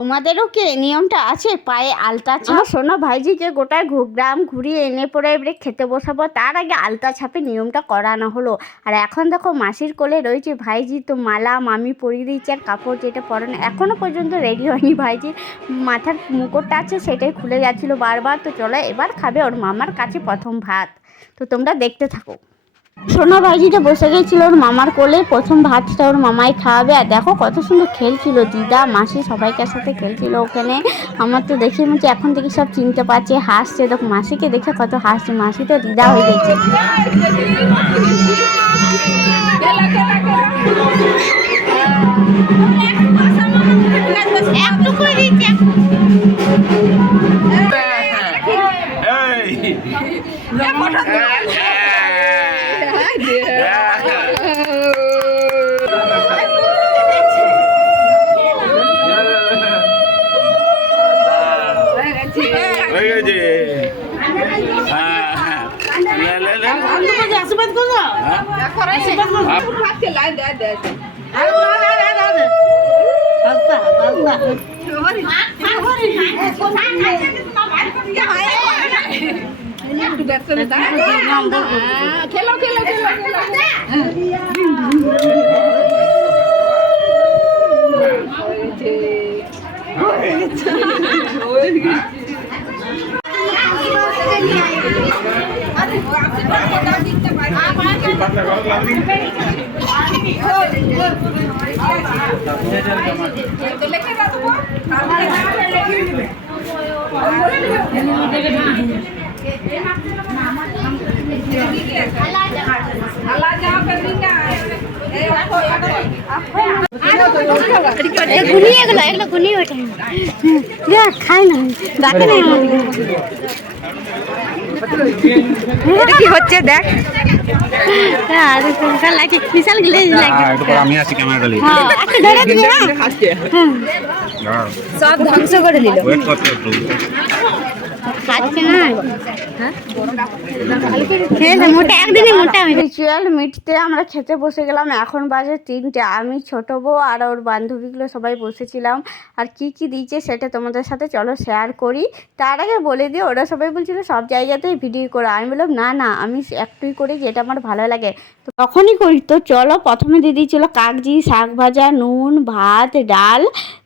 তোমাদেরও কি নিয়মটা আছে পায়ে আলতা ছাপ? সোনা ভাইজিকে গোটায় গ্রাম ঘুরিয়ে এনে পরে এবারে খেতে বসাবো, তার আগে আলতা ছাপে নিয়মটা করানো হলো। আর এখন দেখো মাসির কোলে রয়েছে ভাইজি, তো মালা মামি পরিয়ে দিচ্ছে। আর কাপড় যেটা পরানো এখনও পর্যন্ত রেডি হয়নি ভাইজি, মাথার মুকুটটা আছে সেটাই খুলে যাচ্ছিলো বারবার। তো চলো এবার খাবে ওর মামার কাছে প্রথম ভাত, তো তোমরা দেখতে থাকো। সোনা ভাইজিটা বসে গেছিল ওর মামার কোলে, প্রথম ভাতটা ওর মামাই খাওয়াবে। আর দেখো কত সুন্দর খেলছিল, দিদা মাসি সবাইকার সাথে খেলছিল ওখানে। আমার তো দেখে মনে হচ্ছে এখন থেকে সব চিনতে পারছে, হাসছে। দেখো মাসিকে দেখে কত হাসছে, মাসি তো দিদা হয়ে গেছে। খাই না ডাকে না কি হচ্ছে দেখ। আমি আছি ক্যামেরাটা নিয়ে, সব ধ্বংস করে দিল। রিচুয়াল মিটতে আমরা খেতে বসে গেলাম, এখন বাজে 3টে। আমি ছোট বউ আর ওর বান্ধবীগুলো সবাই বসেছিলাম। আর কি কি দিয়েছে সেটা তোমাদের সাথে চলো শেয়ার করি। তার আগে বলে দিই, ওরা সবাই বলছিল সব জায়গাতেই ভিডিও করো, আমি বললাম না না আমি একটুই করি যেটা আমার ভালো লাগে, তো তখনই করি। তো চলো প্রথমে দিয়ে দিয়েছিলো কাগজি, শাক ভাজা, নুন, ভাত, ডাল,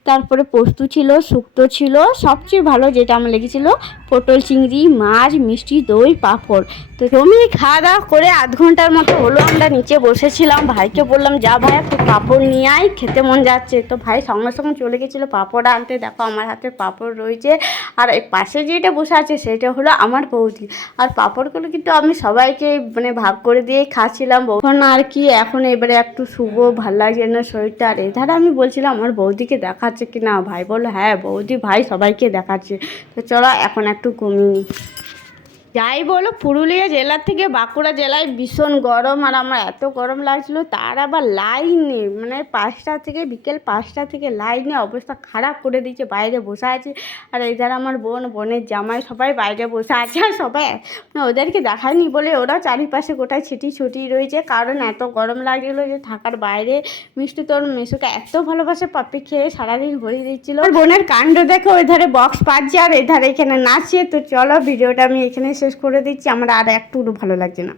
তারপরে পোস্ত ছিল, শুক্তো ছিল, সবচেয়ে ভালো যেটা আমার লেগেছিলো পটল চিংড়ি, মাছ, মিষ্টি দই, পাঁপড়। তো তুমি খাওয়া দাওয়া করে আধ ঘন্টার মতো হলো আমরা নিচে বসেছিলাম। ভাইকে বললাম যা ভাই একটু পাঁপড় নিয়ে আয়, খেতে মন যাচ্ছে। তো ভাই সঙ্গে সঙ্গে চলে গেছিলো পাঁপড় আনতে। দেখো আমার হাতে পাঁপড় রয়েছে, আর এই পাশে যেটা বসে আছে সেটা হলো আমার বৌদি। আর পাঁপড়গুলো কিন্তু আমি সবাইকে মানে ভাগ করে দিয়েই খাচ্ছিলাম। এখন আর কি, এখন এবারে একটু শুভ, ভাল লাগছে না শরীরটা। আর এধারে আমি বলছিলাম আমার বৌদিকে দেখাচ্ছে কি না, ভাই বললো হ্যাঁ বৌদি ভাই সবাইকে দেখাচ্ছে। তো চলো এখন একটু কমিয়ে। যাই বলো, পুরুলিয়া জেলার থেকে বাঁকুড়া জেলায় ভীষণ গরম, আর আমার এত গরম লাগছিলো। তার আবার লাইনে মানে 5টা থেকে বিকেল 5টা থেকে লাইনে অবস্থা খারাপ করে দিয়েছে, বাইরে বসে আছে। আর এধার আমার বোনের জামাই সবাই বাইরে বসে আছে। আর সবাই ওদেরকে দেখায়নি বলে ওরা চারিপাশে গোটায় ছুটি রয়েছে, কারণ এত গরম লাগছিলো যে থাকার বাইরে। মিষ্টি তোর মেসোকে এত ভালোবাসে, পাপি খেয়ে সারাদিন ভরিয়ে দিচ্ছিলো। বোনের কাণ্ড দেখে ওই ধারে বক্স বাজছে আর এধারে এখানে নাচছে। তো চলো ভিডিওটা আমি এখানে শেষ করে দিচ্ছি, আমার আর একটু ভালো লাগছে না।